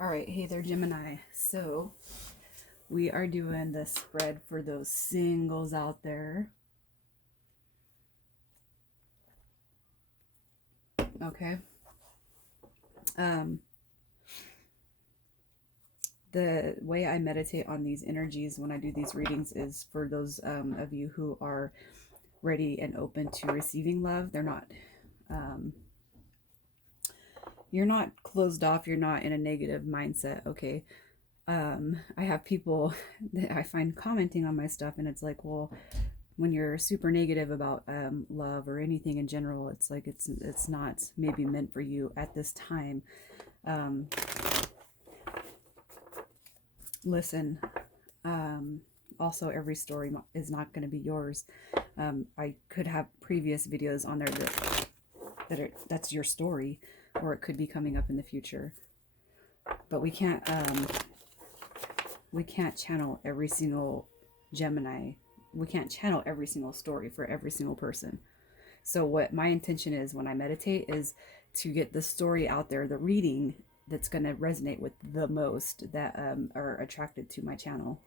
All right, hey there, Gemini. So we are doing the spread for those singles out there. Okay. The way I meditate on these energies when I do these readings is for those of you who are ready and open to receiving love. You're not closed off. You're not in a negative mindset. Okay. I have people that I find commenting on my stuff, and it's like, well, when you're super negative about love or anything in general, it's like it's not maybe meant for you at this time. Listen, also every story is not going to be yours. I could have previous videos on there that's your story, or it could be coming up in the future. But we can't channel every single Gemini. We can't channel every single story for every single person. So what my intention is when I meditate is to get the story out there, the reading that's going to resonate with the most, that are attracted to my channel.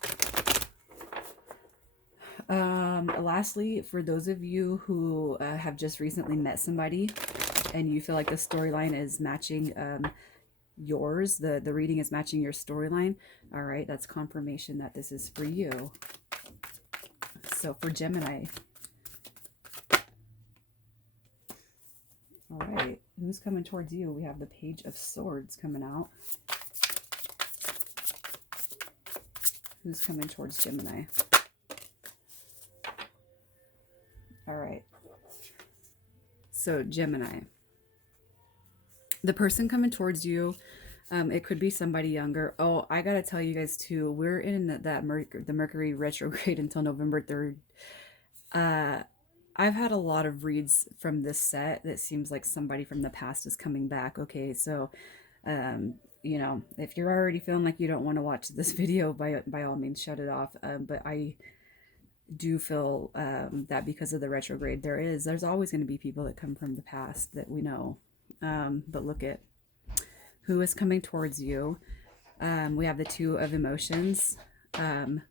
Lastly, for those of you who have just recently met somebody and you feel like the storyline is matching yours, the reading is matching your storyline, all right, that's confirmation that this is for you. So for Gemini, all right, who's coming towards you? We have the Page of Swords coming out. Who's coming towards Gemini? All right. So Gemini, the person coming towards you, it could be somebody younger. Oh, I gotta tell you guys too, we're in the Mercury retrograde until November 3rd. I've had a lot of reads from this set that seems like somebody from the past is coming back. Okay, so you know, if you're already feeling like you don't want to watch this video, by all means shut it off. But I do feel that because of the retrograde, there's always going to be people that come from the past that we know. But look at who is coming towards you. We have the Two of Emotions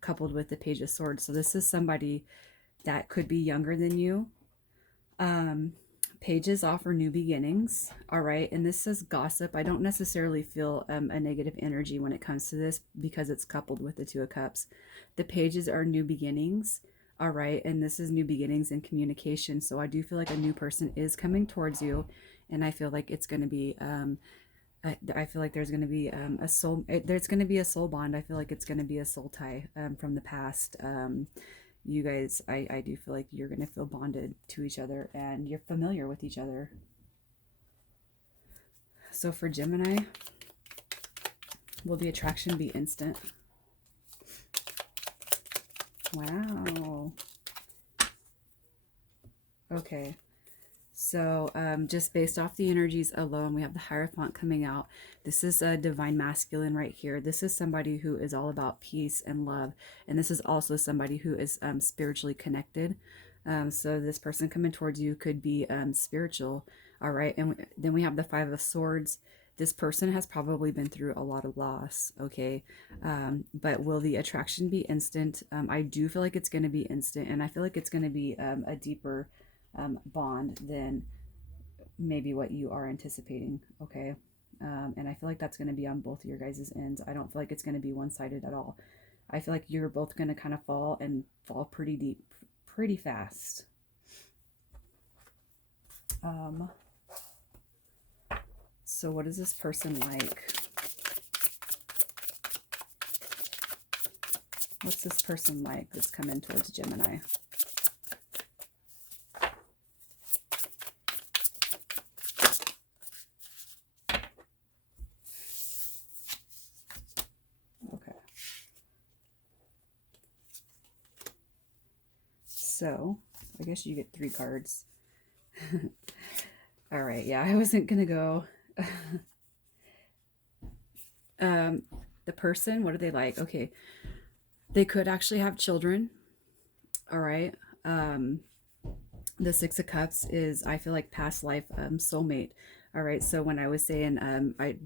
coupled with the Page of Swords. So this is somebody that could be younger than you. Pages offer new beginnings. All right. And this says gossip. I don't necessarily feel a negative energy when it comes to this because it's coupled with the Two of Cups. The pages are new beginnings. All right. And this is new beginnings in communication. So I do feel like a new person is coming towards you. And I feel like it's going to be, I feel like there's going to be there's going to be a soul bond. I feel like it's going to be a soul tie from the past. You guys, I do feel like you're going to feel bonded to each other and you're familiar with each other. So for Gemini, will the attraction be instant? Wow. Okay. So just based off the energies alone, we have the Hierophant coming out. This is a divine masculine right here. This is somebody who is all about peace and love. And this is also somebody who is spiritually connected. So this person coming towards you could be spiritual. All right. And then we have the Five of Swords. This person has probably been through a lot of loss. Okay. But will the attraction be instant? I do feel like it's going to be instant. And I feel like it's going to be a deeper bond than maybe what you are anticipating. Okay. And I feel like that's going to be on both of your guys' ends. I don't feel like it's going to be one-sided at all. I feel like you're both going to kind of fall pretty deep, pretty fast. So what is this person like? What's this person like that's coming towards Gemini? So, I guess you get 3 cards. All right, yeah, I wasn't going to go. The person, what are they like? Okay, they could actually have children. All right. The Six of Cups is, I feel like, past life soulmate. All right, so when I was saying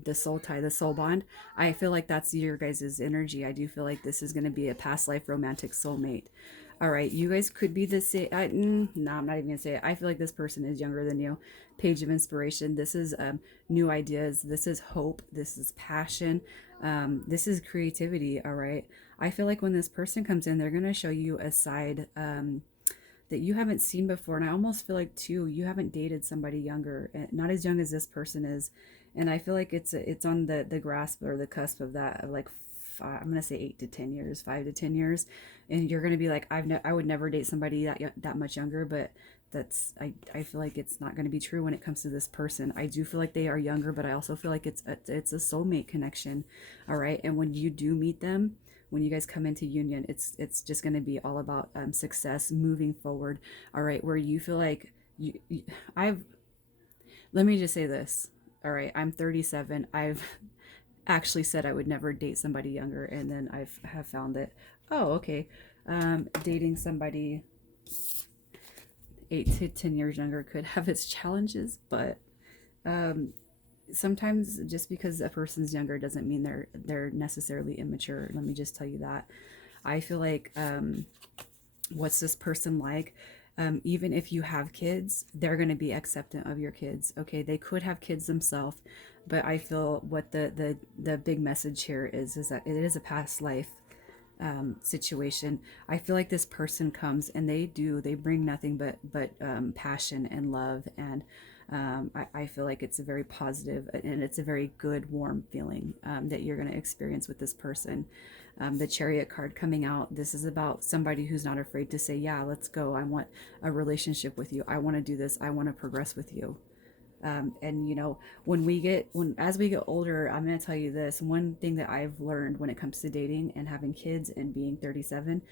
the soul tie, the soul bond, I feel like that's your guys' energy. I do feel like this is going to be a past life romantic soulmate. All right, you guys could be the same. No, I'm not even going to say it. I feel like this person is younger than you. Page of inspiration. This is new ideas. This is hope. This is passion. This is creativity. All right. I feel like when this person comes in, they're going to show you a side that you haven't seen before. And I almost feel like too, you haven't dated somebody younger, not as young as this person is. And I feel like it's on the grasp or the cusp of that, of like I'm gonna say 8 to 10 years, 5 to 10 years, and you're gonna be like, I would never date somebody that much younger, but I feel like it's not gonna be true when it comes to this person. I do feel like they are younger, but I also feel like it's a soulmate connection. All right, and when you do meet them, when you guys come into union, it's just going to be all about success, moving forward. All right, where you feel like let me just say this. All right, I'm 37. I've actually said I would never date somebody younger, and then have found that, oh, okay, dating somebody 8 to 10 years younger could have its challenges, but sometimes just because a person's younger doesn't mean they're necessarily immature. Let me just tell you that. I feel like what's this person like? Even if you have kids, they're going to be acceptant of your kids. Okay, they could have kids themselves, but I feel what the big message here is that it is a past life situation. I feel like this person comes and they bring nothing but passion and love, and I feel like it's a very positive and it's a very good warm feeling that you're going to experience with this person. The Chariot card coming out, this is about somebody who's not afraid to say, yeah, let's go, I want a relationship with you, I want to do this, I want to progress with you. And you know, as we get older, I'm going to tell you this, one thing that I've learned when it comes to dating and having kids and being 37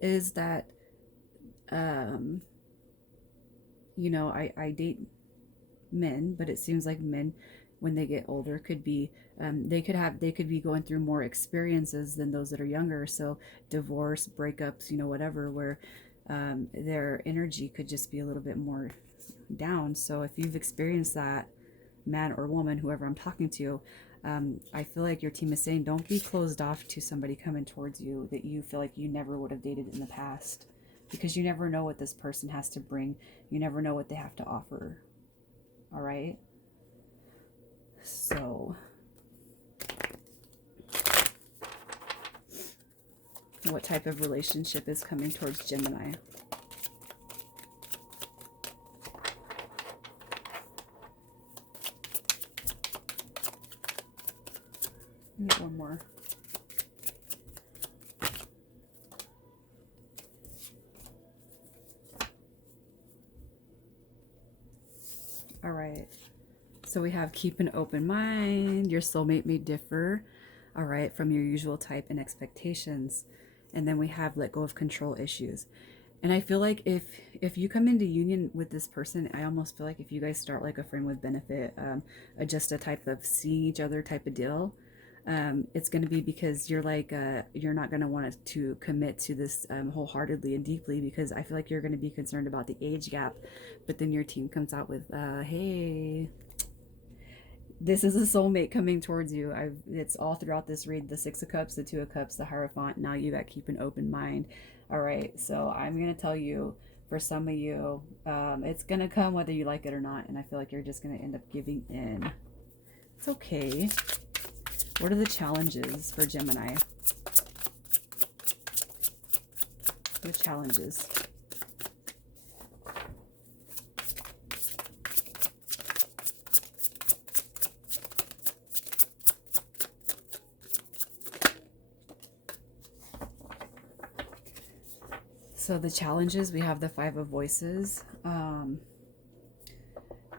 is that you know, I date men, but it seems like men when they get older could be they could be going through more experiences than those that are younger. So divorce, breakups, you know, whatever, where their energy could just be a little bit more down. So if you've experienced that, man or woman, whoever I'm talking to, I feel like your team is saying don't be closed off to somebody coming towards you that you feel like you never would have dated in the past, because you never know what this person has to bring. You never know what they have to offer. All right. So what type of relationship is coming towards Gemini? Need one more. All right. So we have keep an open mind. Your soulmate may differ, all right, from your usual type and expectations. And then we have let go of control issues. And I feel like if you come into union with this person, I almost feel like if you guys start like a friend with benefit, just a type of seeing each other type of deal, it's going to be because you're like you're not going to want to commit to this wholeheartedly and deeply, because I feel like you're going to be concerned about the age gap. But then your team comes out with hey, this is a soulmate coming towards you. It's all throughout this read, the Six of Cups, the Two of Cups, the Hierophant. Now you got keep an open mind. All right, so I'm going to tell you, for some of you, it's going to come whether you like it or not, and I feel like you're just going to end up giving in. It's okay. What are the challenges for Gemini? The challenges. So the challenges, we have the Five of Voices.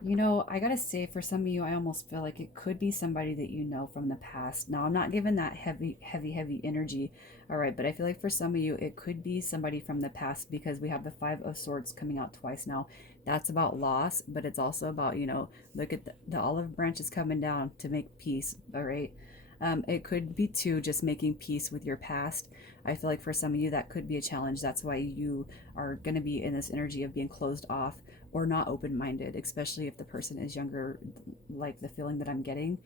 You know, I gotta say, for some of you, I almost feel like it could be somebody that you know from the past. Now, I'm not giving that heavy energy, all right, but I feel like for some of you, it could be somebody from the past, because we have the Five of Swords coming out twice now. That's about loss, but it's also about, you know, look at the olive branches coming down to make peace, all right? It could be too just making peace with your past. I feel like for some of you that could be a challenge. That's why you are going to be in this energy of being closed off, or not open-minded, especially if the person is younger, like the feeling that I'm getting.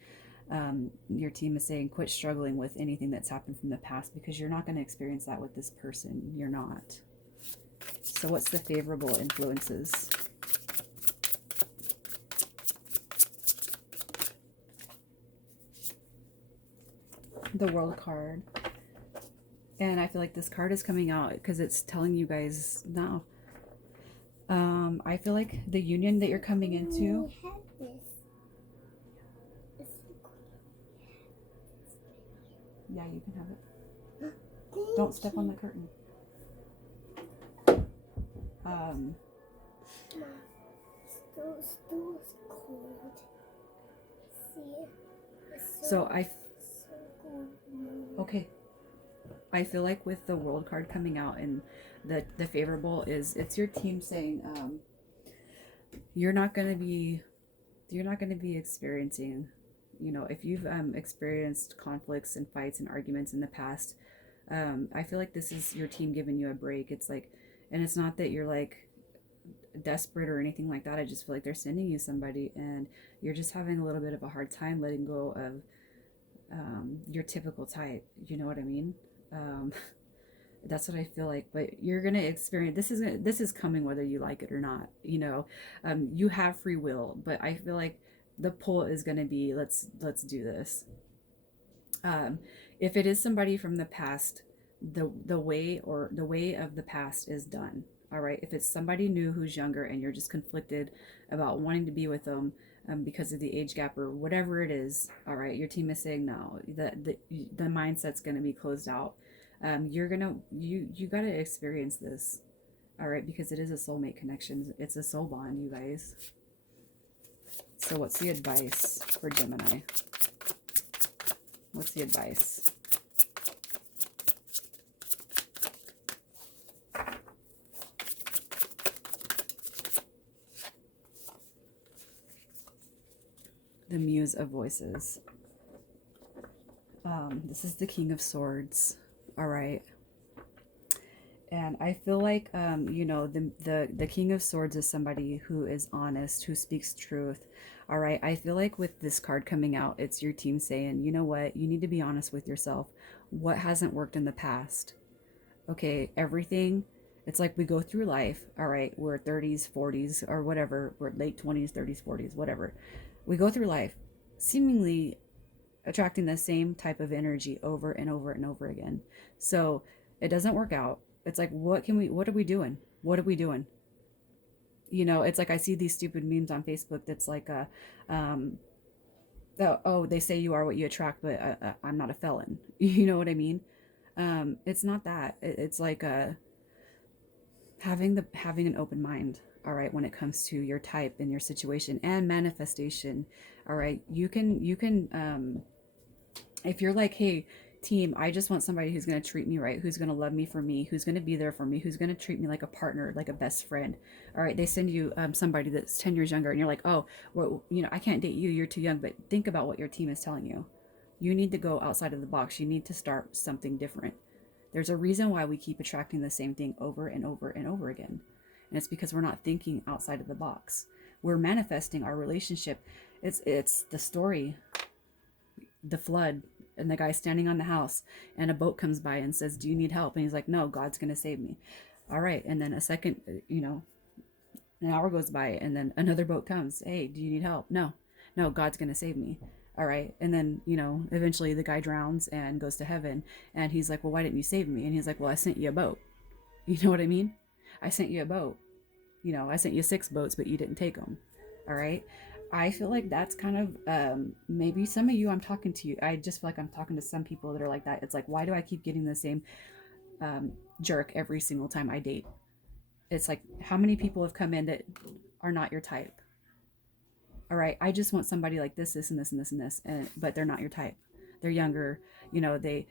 Your team is saying quit struggling with anything that's happened from the past, because you're not going to experience that with this person. You're not. So what's the favorable influences? The World card. And I feel like this card is coming out because it's telling you guys now. I feel like the union that you're coming into. Yeah, you can have it. Don't step on the curtain. So okay. I feel like with the World card coming out and the favorable is, it's your team saying you're not going to be experiencing, you know, if you've experienced conflicts and fights and arguments in the past, I feel like this is your team giving you a break. It's like, and it's not that you're like desperate or anything like that. I just feel like they're sending you somebody and you're just having a little bit of a hard time letting go of your typical type. You know what I mean? That's what I feel like. But you're gonna experience this is coming whether you like it or not. You know, you have free will, but I feel like the pull is gonna be let's do this. If it is somebody from the past, the way of the past is done. All right. If it's somebody new who's younger and you're just conflicted about wanting to be with them because of the age gap or whatever it is, all right, your team is saying no. The mindset's going to be closed out. You got to experience this, all right, because it is a soulmate connection. It's a soul bond, you guys. So what's the advice for Gemini? What's the advice? The Muse of Voices. This is the King of Swords. All right. And I feel like, you know, the King of Swords is somebody who is honest, who speaks truth. All right. I feel like with this card coming out, it's your team saying, you know what? You need to be honest with yourself. What hasn't worked in the past? Okay. Everything. It's like we go through life. All right. We're 30s, 40s, or whatever. We're late 20s, 30s, 40s, whatever. We go through life seemingly attracting the same type of energy over and over and over again. So it doesn't work out. It's like, what are we doing? What are we doing? You know, it's like I see these stupid memes on Facebook that's like, oh, they say you are what you attract, but I'm not a felon. You know what I mean? It's not that. It's like having an open mind. All right, when it comes to your type and your situation and manifestation. All right, you can if you're like, hey team, I just want somebody who's going to treat me right, who's going to love me for me, who's going to be there for me, who's going to treat me like a partner, like a best friend. All right, they send you somebody that's 10 years younger and you're like, oh, well, you know, I can't date you, you're too young. But think about what your team is telling you. You need to go outside of the box. You need to start something different. There's a reason why we keep attracting the same thing over and over and over again. And it's because we're not thinking outside of the box. We're manifesting our relationship. It's the story, the flood, and the guy standing on the house, and a boat comes by and says, do you need help? And he's like, no, God's going to save me. All right. And then a second, you know, an hour goes by and then another boat comes. Hey, do you need help? No, God's going to save me. All right. And then, you know, eventually the guy drowns and goes to heaven. And he's like, well, why didn't you save me? And he's like, well, I sent you a boat. You know what I mean? I sent you a boat. You know, I sent you 6 boats, but you didn't take them. All right. I feel like that's kind of, maybe some of you I'm talking to you. I just feel like I'm talking to some people that are like that. It's like, why do I keep getting the same jerk every single time I date? It's like, how many people have come in that are not your type? All right. I just want somebody like this, this, and this, and this, and this, but they're not your type. They're younger. You know, they're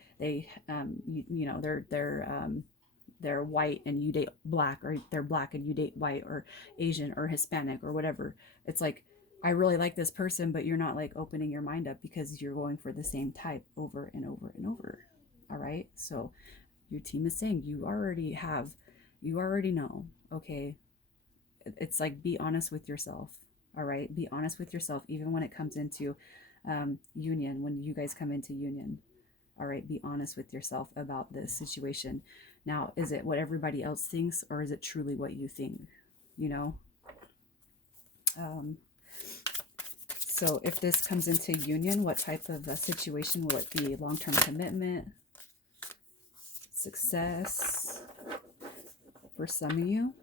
white and you date black, or they're black and you date white, or Asian or Hispanic or whatever. It's like, I really like this person, but you're not like opening your mind up because you're going for the same type over and over and over. All right. So your team is saying you already know, okay, it's like, be honest with yourself. All right, be honest with yourself, even when it comes into union, when you guys come into union. All right, be honest with yourself about this situation. Now, is it what everybody else thinks, or is it truly what you think? You know? So if this comes into union, what type of situation will it be? Long-term commitment? Success? For some of you,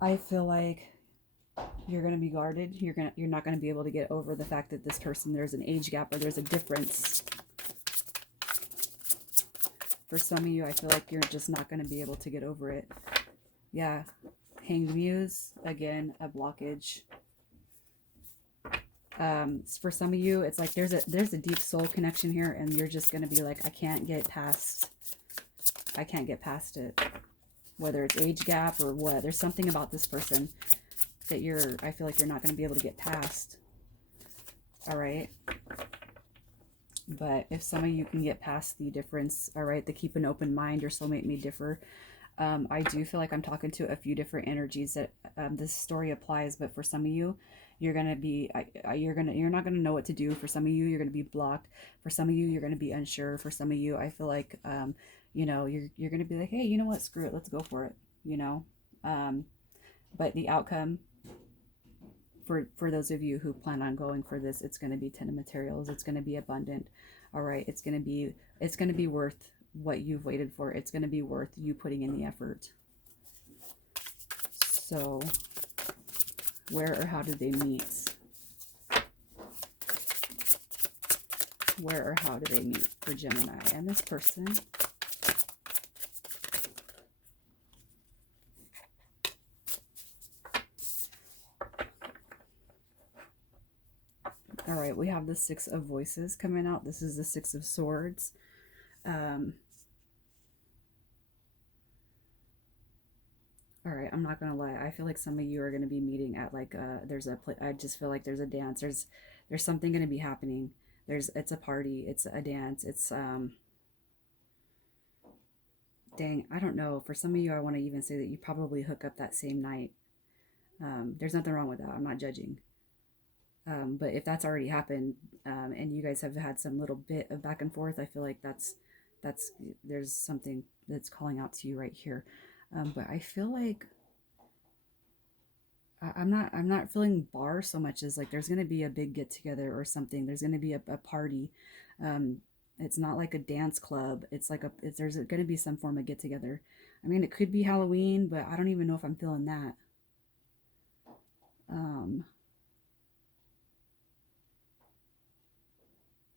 I feel like you're going to be guarded. You're not going to be able to get over the fact that this person, there's an age gap or there's a difference. For some of you, I feel like you're just not going to be able to get over it. Yeah. Hanged Muse, again, a blockage. For some of you, it's like there's a deep soul connection here, and you're just going to be like, I can't get past it. Whether it's age gap or what, there's something about this person that I feel like you're not going to be able to get past. All right. But if some of you can get past the difference, all right, the keep an open mind, your soulmate may differ. I do feel like I'm talking to a few different energies that this story applies, but for some of you, you're going to be, you're not going to know what to do. For some of you, you're going to be blocked. For some of you, you're going to be unsure. For some of you, I feel like, you know, you're going to be like, hey, you know what, screw it, let's go for it, you know. But the outcome, for those of you who plan on going for this, it's going to be 10 of materials. It's going to be abundant. All right. It's going to be worth what you've waited for. It's going to be worth you putting in the effort. So where or how did they meet? Where or how do they meet for Gemini and this person? All right, we have the Six of Voices coming out. This is the Six of Swords. All right, I'm not gonna lie. I feel like some of you are gonna be meeting at like I just feel like there's a dance. There's something gonna be happening. It's a party. It's a dance. It's dang, I don't know. For some of you, I want to even say that you probably hook up that same night. There's nothing wrong with that. I'm not judging. But if that's already happened, and you guys have had some little bit of back and forth, I feel like there's something that's calling out to you right here. But I feel like I'm not feeling bar so much as like there's gonna be a big get together or something. There's gonna be a party. It's not like a dance club. It's like there's gonna be some form of get together. I mean, it could be Halloween, but I don't even know if I'm feeling that.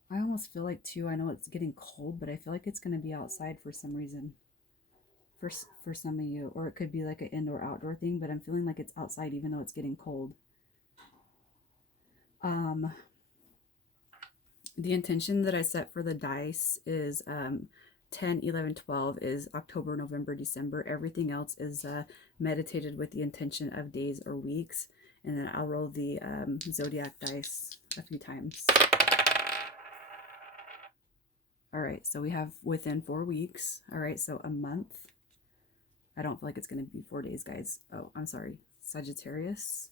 I almost feel like too, I know it's getting cold, but I feel like it's going to be outside for some reason for some of you, or it could be like an indoor outdoor thing, but I'm feeling like it's outside even though it's getting cold. The intention that I set for the dice is 10, 11, 12 is October, November, December. Everything else is meditated with the intention of days or weeks. And then I'll roll the zodiac dice a few times. All right, so we have within 4 weeks. All right, so a month. I don't feel like it's going to be 4 days, guys. Oh, I'm sorry. Sagittarius.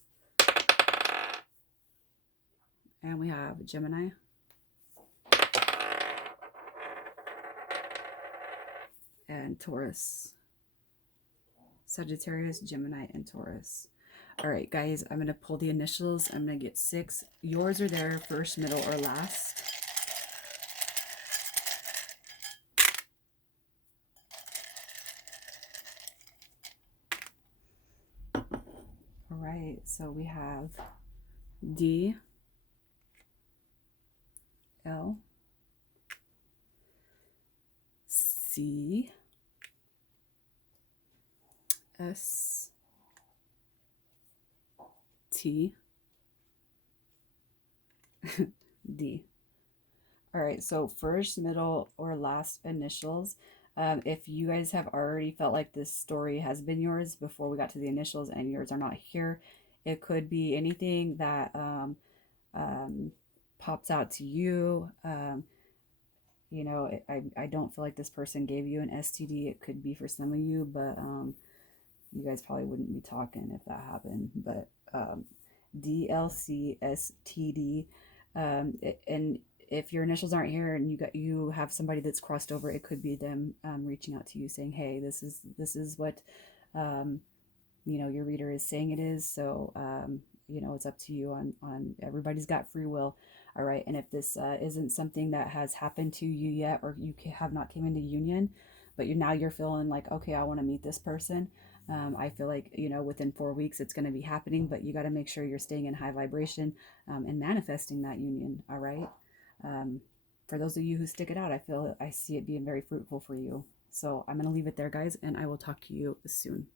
And we have Gemini. And Taurus. Sagittarius, Gemini, and Taurus. All right, guys, I'm going to pull the initials. I'm going to get 6. Yours are there, first, middle, or last. All right, so we have D, L, C, S, T, D. All right, so first, middle, or last initials. If you guys have already felt like this story has been yours before we got to the initials and yours are not here, it could be anything that pops out to you. You know, I don't feel like this person gave you an STD. It could be for some of you, but you guys probably wouldn't be talking if that happened, but DLCSTD. And if your initials aren't here and you have somebody that's crossed over, it could be them reaching out to you saying, hey, this is what you know, your reader is saying it is. So you know, it's up to you on everybody's got free will. All right. And if this isn't something that has happened to you yet, or you have not came into union, but now you're feeling like, okay, I want to meet this person. I feel like, you know, within 4 weeks it's going to be happening, but you got to make sure you're staying in high vibration and manifesting that union. All right. For those of you who stick it out, I see it being very fruitful for you. So I'm going to leave it there, guys, and I will talk to you soon.